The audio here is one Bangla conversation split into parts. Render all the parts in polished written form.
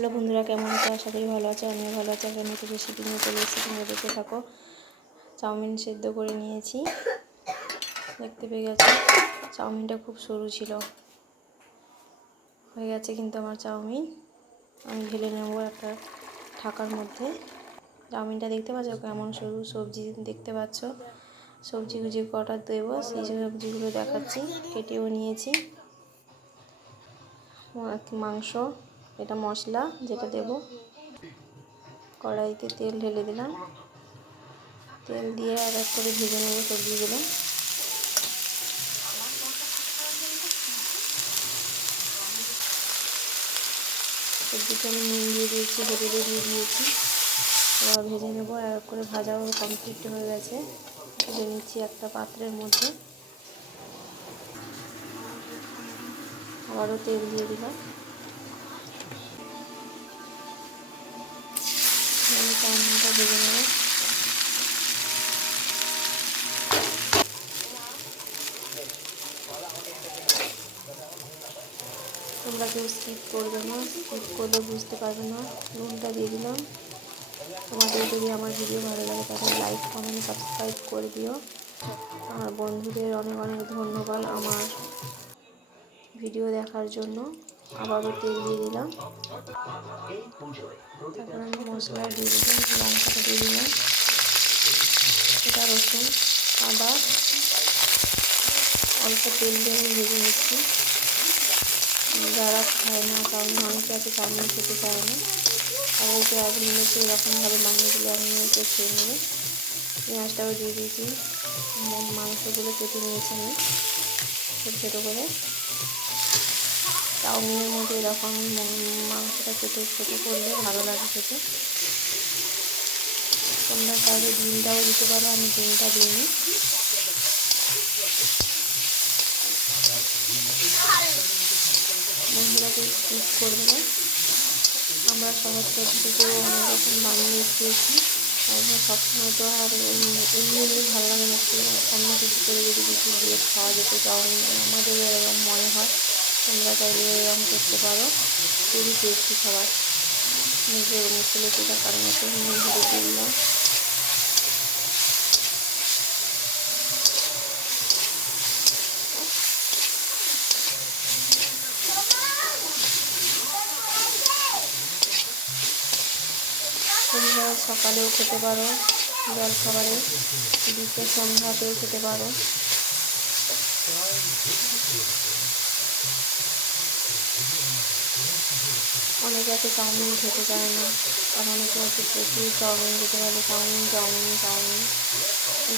হ্যালো বন্ধুরা, কেমন আছো? আশা করি ভালো আছো। আমিও ভালো আছি। একটা নতুন রেসিপি নিয়ে চলে এসেছি, তোমরা দেখতে থাকো। চাউমিন সেদ্ধ করে নিয়েছি, দেখতে পেয়ে গেছো। চাউমিনটা খুব সরু ছিল। হয়ে গেছে কিন্তু আমার চাউমিন। আমি ঢেলে নেবো একটা ঢাকার মধ্যে। চাউমিনটা দেখতে পাচ্ছ কেমন সরু। সবজি দেখতে পাচ্ছ, সবজিগুজি কটা দেবো সেই সবজিগুলো দেখাচ্ছি। কেটেও নিয়েছি। মাংস, এটা মশলা যেটা দেব। কড়াইতে তেল ঢেলে দিলাম, তেল দিয়ে আর এক করে ভেজে নেব সবজিগুলো। সবজিটা আমি নুন দিয়ে দিয়েছি, হলুদও দিয়ে দিয়েছি। আবার ভেজে নেবো। আর এক করে ভাজাও কমপ্লিট হয়ে গেছে। তুলে নিচ্ছি একটা পাত্রের মধ্যে। আবারও তেল দিয়ে দিলাম। আমি চাউমিনটা ভেজে নেব। তোমরা কেউ স্কিপ করবে না, স্কিপ করলে বুঝতে পারবে না। নুনটা দিয়ে দিলাম। তোমাদের যদি আমার ভিডিও ভালো লাগে তাহলে লাইক, কমেন্ট, সাবস্ক্রাইব করে দিও। আমার বন্ধুদের অনেক অনেক ধন্যবাদ আমার ভিডিও দেখার জন্য। আবারও তেল দিয়ে দিলাম। তারপর আমি মশলা দিয়ে দিলাম, লঙ্কাটা দিয়ে দিলাম, এটা রসুন, আদা। অল্প তেল দিয়ে আমি ভেজে নিচ্ছি। যারা খায় না চাউমিন, অনেকে আছে চাউমিন খেতে চায় না, তাদেরকে 1 মিনিটে এরকমভাবে বানিয়ে দিলে 1 মিনিটে খেয়ে নেবে। পেঁয়াজটাও দিয়ে দিয়েছি। মাংসগুলো কেটে নিয়েছি আমি ছোটো ছোটো করে। চাউমিনের মধ্যে এরকম মাংসটা কেটে ছোটো করলে ভালো লাগে খেতে। তোমরা চাইলে ডিমটাও দিতে পারো, আমি ডিমটা দিইনি। বন্ধুরাকে স্কিপ করবে না। আমরা সহজ পদ্ধতিতেও অনেক রকম বানিয়ে খেয়েছি। এখন সবসময় তো আর এমনি ভালো লাগে না, একটু অন্য কিছু করে যদি কিছু দিয়ে খাওয়া যেত চাউমিন, আমাদের এরকম মনে হয়। তোমরা চাইলে এরকম করতে পারো, খুবই টেস্টি খাবার। নিজের মুখে থাকার কারণে একটু নুন হলুদ দিয়ে দিলাম। তোমরা সকালেও খেতে পারো, জলখাবারে, দুপুর সন্ধ্যাতেও খেতে পারো। অনেকে আছে চাউমিন খেতে চায় না, আর অনেকে আছে প্রচুর চাউমিন খেতে পারে। চাউমিন চাউমিন চাউমিন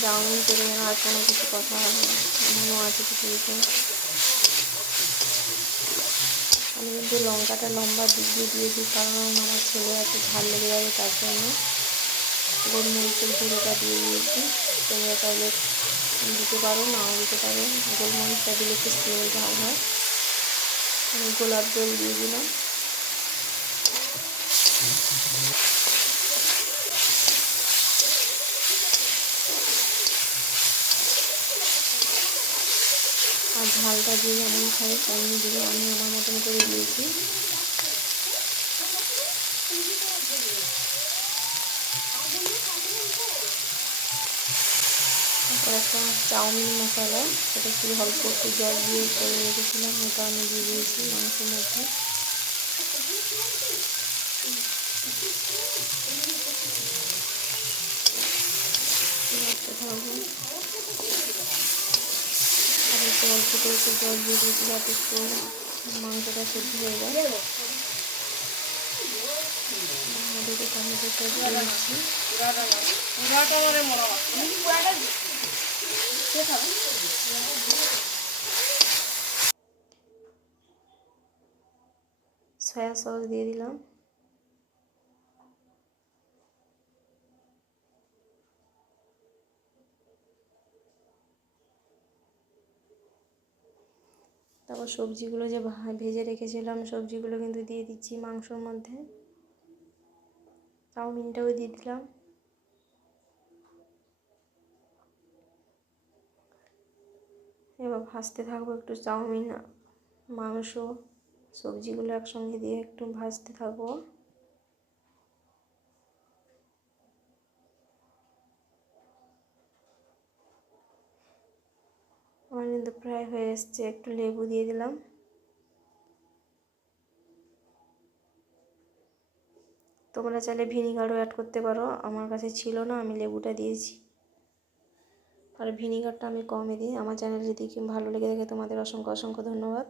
চাউমিন পেলে যেন আর কোনো কিছু কথা হবে না, এমনও আছে কিছু কিছু। আমি কিন্তু লঙ্কাটা লম্বা দিক দিয়ে দিয়েছি, কারণ আমার ছেলে আছে ঝাল লেগে যাবে, তার জন্য। গোলমরিচের গুঁড়োটা দিয়ে দিয়েছি। তোমরা চাইলে দিতে পারো, নাও দিতে পারো। গোলমরিচটা দিলে একটু স্মেল ভালো হয়। আমি গোলাপ জল দিয়ে দিলাম। আর ঝালটা দিয়ে যেমন খাই তেমনি দিয়ে আমি আমার মতন করে দিয়েছি। তারপর একটা চাউমিন মশলা, সেটা শুধু অল্প একটু জল দিয়ে করে রেখেছিলাম, ওটা আমি দিয়ে দিয়েছি মাংসের মধ্যে। আর একটু অল্প করে একটু জল দিয়ে দিয়েছি যাতে একটু মাংসটা সেদ্ধ হয়ে যায়। আমাদেরকে টমেটো সস দিয়ে দিচ্ছি। সয়া সস দিয়ে দিলাম। তারপর সবজিগুলো যে ভেজে রেখেছিলাম, সবজিগুলো কিন্তু দিয়ে দিচ্ছি মাংসর মধ্যে। চাউমিনটাও দিয়ে দিলাম। এবার ভাজতে থাকবো একটু চাউমিন, মাংস সবজিগুলো একসঙ্গে দিয়ে একটু ভাজতে থাকবো। আমার কিন্তু প্রায় হয়ে এসছে, একটু লেবু দিয়ে দিলাম। তোমরা চাইলে ভিনিগারও অ্যাড করতে পারো, আমার কাছে ছিল না, আমি লেবুটা দিয়েছি। আর ভিনিগারটা আমি কমই দিই। আমার চ্যানেল যদি ভালো লেগে থাকে তোমাদের অসংখ্য অসংখ্য ধন্যবাদ।